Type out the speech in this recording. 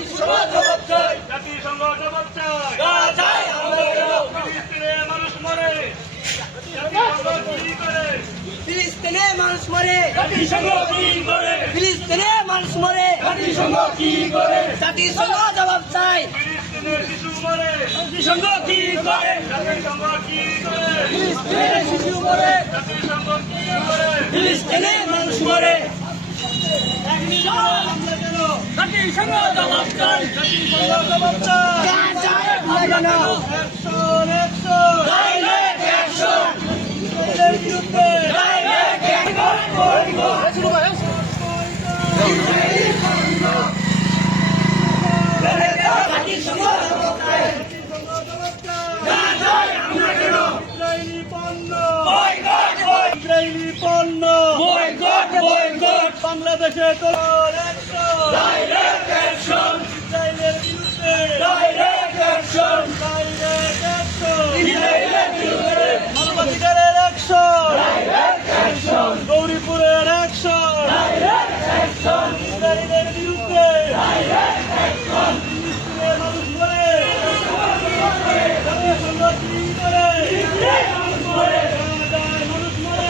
জাতিসংঘ জবাব চাই ফিলিস্তিনে মানুষ মরে। জাতিসংঘ কি করে। ফিলিস্তিনে মানুষ মরে। জাতিসংঘ কি করে। ফিলিস্তিনে মানুষ মরে। জাতিসংঘ কি করে। জাতিসংঘ জবাব চাই। ফিলিস্তিনের শিশু মরে। জাতিসংঘ কি করে। জাতিসংঘ কি করে। ফিলিস্তিনে শিশু মরে। জাতিসংঘ কি করে। ফিলিস্তিনে মানুষ মরে। জাতিসংঘ জবাব চাই জাতিসংঘ জবাব চাই জাতিসংঘ জবাব চাই পণ্য বয়কট বয়কট বাংলাদেশে তোলার অ্যাকশন ডাইরেক্ট অ্যাকশন ইসরায়েলের বিরুদ্ধে। ডাইরেক্ট গৌরীপুরের অ্যাকশন বিরুদ্ধে।